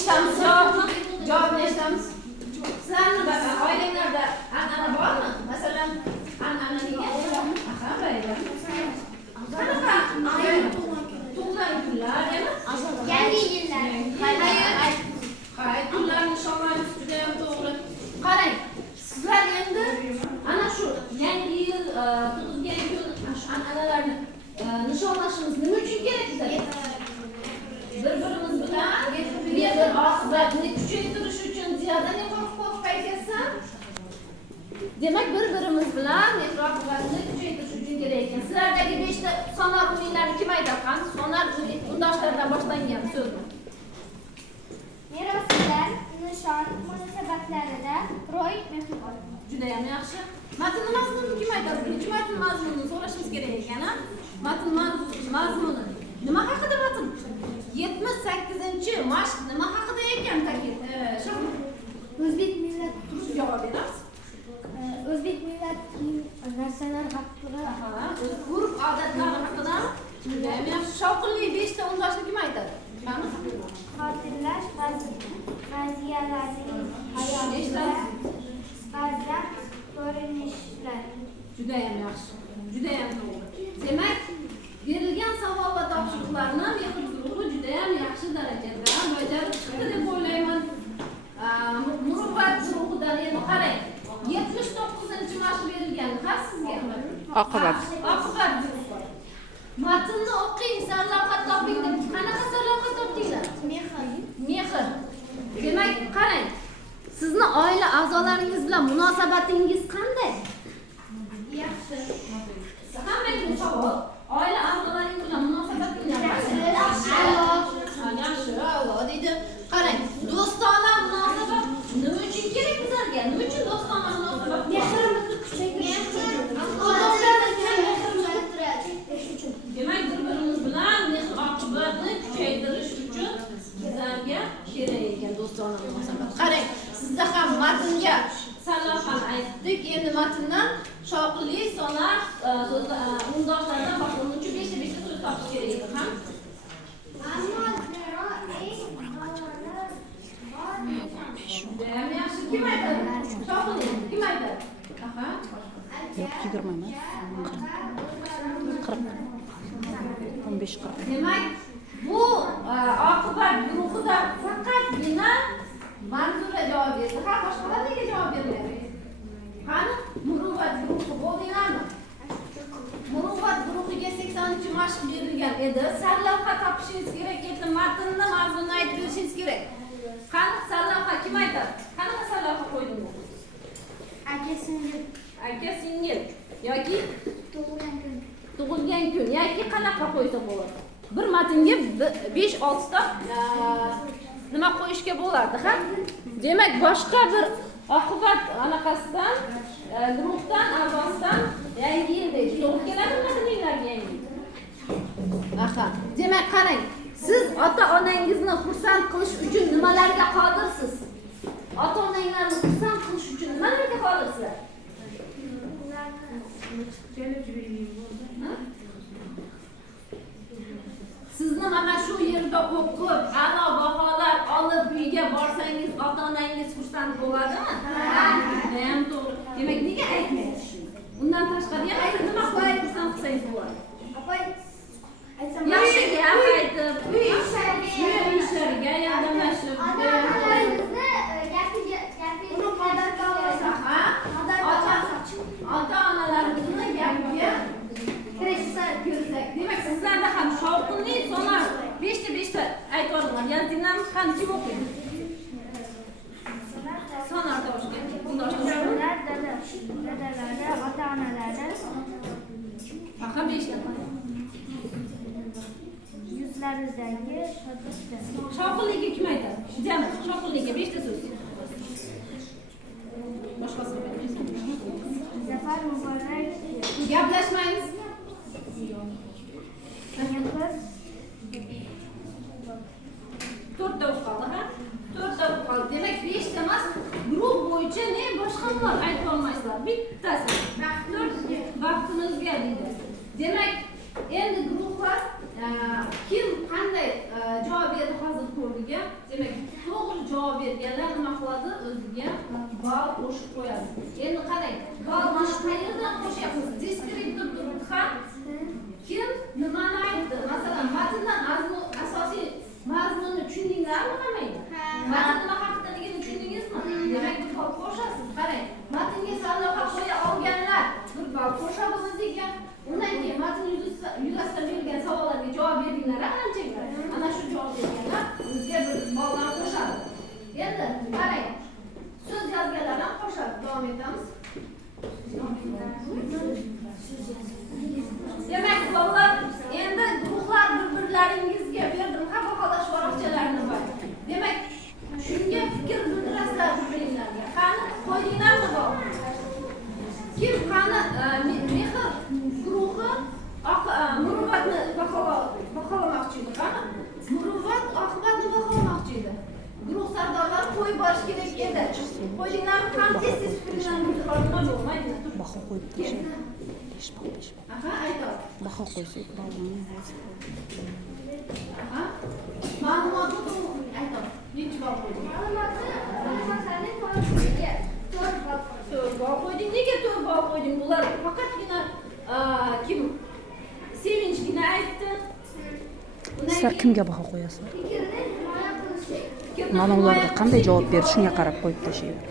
eshitamiz, javobni eshitamiz. Sizlarning oilanglarda an'ana bormi? Masalan, an'ana degan aha, mayli. Qanaqa tug'ilgan kunlar, yangi yillar. Hayır, kunlarni nishonlaymiz, juda ham to'g'ri. Qarang, sizlar endi ana shu yangi yil, tug'ilgan kun shu an'analarni nishonlashimiz nima uchun kerak bizlarga? Bir-birimiz bilan mehr-oqibatni kuchaytirish uchun ziyoda qo'rqib qaytsan. Demak, bir-birimiz bilan mehr-oqibatni kuchaytirish uchun kerak ekan. Sizlardagi 5 ta sonar o'yinlarni kim aytgan? Sonar undashlardan boshlangan so'zmi? Meroslar, nishon munosabatlarida ro'y mehr bor. Juda ham yaxshi. Matn mazmunini kim aytadi? Birinchi matn mazmunini so'rashimiz kerak ekan. Matn mazmuni. Nima haqida matn? 78-mashq nima haqida ekan ta'kid? O'zbek millat Turib javob beramiz. O'zbek millatining narsalar haqida, urf-odatlari haqida. Juda ham yaxshi. Shovqinli 5 ta undashni kim aytadi? Qani? xotirlash, faziyalarning hayotida ba'zan ko'rinishlar. Juda ham yaxshi. Juda ham to'g'ri. Demak, berilgan savol va topshiriqlarni mehr guruhi juda ham yaxshi darajada bajarib chiqdi deb o'ylayman. Muruvvat guruhidan endi qarang. 79-mashq berilgan. Sizga oqibat guruhi. Matnni o'qing, sarlavha toping deb qanaqa sarlavha topdinglar? Mehr. Demak, qarang. Sizni oila a'zolaringiz bilan munosabatingiz qanday? Yaxshi. Hammaga savol. Oila a'zolaringiz bilan munosabatingiz qanday? Yaxshi, a'lo deydi. Qarang, do'stona munosabat nima uchun kerak bizlarga? Nima uchun do'stona munosabat? Mehrimizni kuchaytirish uchun. Demak, bir-birimiz bilan mehr-oqibatni kuchaytirish uchun bizlarga kerak ekan do'stona munosabat. Qarang, sizda ham matnga sarlavhani aytdik. Endi matndan shovqinli sonar undashlardan boshlanuvchi 5 ta so'z topish kerak edi, ham. Judayam yaxshi. Kim aytadi? Shovqinli kim aytadi? Aha. yo'q 20 emas 40 15-40. Demak, bu oqibat guruhida faqatgina Manzura javob berdi. Ha, boshqalar nega javob bermaydi? Qani, muruvvat guruhi bo'ldinglarmi? Muruvvat guruhiga 80-mashq berilgan edi. Sarlavha topishingiz kerak edi. Matnni, mazmunni aytib berishingiz kerak. Qani, sarlavha kim aytadi? Qanaqa sarlavha qo'ydingiz? Aka singil yoki tug'ilgan kun yoki qanaqa qo'ysa bo'ladi? Bir matnga 5-6 ta nima qo'yishga bo'lardi, ha? Demak, boshqa bir oqibat anaqasidan, guruhdan, a'zosidan yangi yilda to'g'ri keladimi matnlarga yangi? Aha. Demak, qarang, siz ota-onangizni xursand qilish uchun nimalarga qodirsiz? Ota-onanglarni xursand qilish uchun nimalarga qodirsizlar? Sizni mana shu yerda o'qib, a'lo baholar olib uyga borsangiz, ota-onangiz xursand bo'ladimi? Ham to'g'ri. Demak, nega aytmaysiz? Undan tashqari yana nima qilib xursand qilsangiz bo'ladi? Yaxshi gap aytib, uy ishlariga yordamlashib, ota-onalarimizni gapiga kirishsak, ko'rsak. Demak, sizlarda ham shovqinli sonar 5 ta aytib o'rnalar. Yazdinglarmi? Qani kim o'qiydi? Sonar tovushga. Dadalarda, ota-onalarda Aha, 5 ta. yuzlaridagi shodliklar. Shovqinliga kim aytadi? Jamil, shovqinliga 5 ta so'z. Boshqasi Zafar muborak. gaplashmaymiz. To'rtta qoldi, ha? To'rtta qoldi. Demak, 5 ta emas, guruh bo'yicha ne boshqalar ayta olmaysizlar. Bittasi. Vaqtimizga deydi. Demak, endi guruhlar kim qanday javob berdi hozir ko'rdik. Demak, javob berganlar nima qiladi? O'ziga ball qo'shib qo'yadi. Endi qarang, ballni qayerdan qo'shyapmiz? Deskriptiv turib ham kim nimani aytdi? Masalan, matndan asosiy mazmunni tushundinglarmi hammangiz? Matn nima haqidligini tushundingizmi? Demak, bir ball qo'shasiz. Qarang, matnga savob qo'ya olganlar bir ball qo'shamiz degan. Undan keyin matn yuzasidan berilgan savollarga javob beringlar, anchalar. Ana shu javob berganlar bizga bir balldan qo'shadi. Endi qarang, so'z yozganlar ham qo'shadi. Davom etamiz. Demak, bolalar, endi guruhlar bir-birlaringizga berdim. Ha, baholash varaqchalarini bor. Demak, shunga fikr bildirasizlar bir-biringlarga. Qani qo'ydinglarmi bor? Kim qani mehr guruhi muruvvatni baholamoqchi edi. Qani muruvvat oqibatni baholamoqchi edi. Guruh sardorlari qo'yib borish kerak edi. Qo'ydinglarmi? Ham tez-tez fikringizni bildirolmay bo'lmaydi. Baho qo'yib tashlang. 5 ball, 5 ball. Aha, aytib. Baho qo'ysak bo'lmaydi. Aha. Ma'lumot o'qing, aytib. Necha ball qo'yding? To'rt ball qo'yding. Nega 4 ball qo'yding? Bular faqatgina kim sevinchgina aytdi. Sizlar kimga baho qo'yasizlar? Mana ularga qanday javob berdi, shunga qarab qo'yib tashlayman.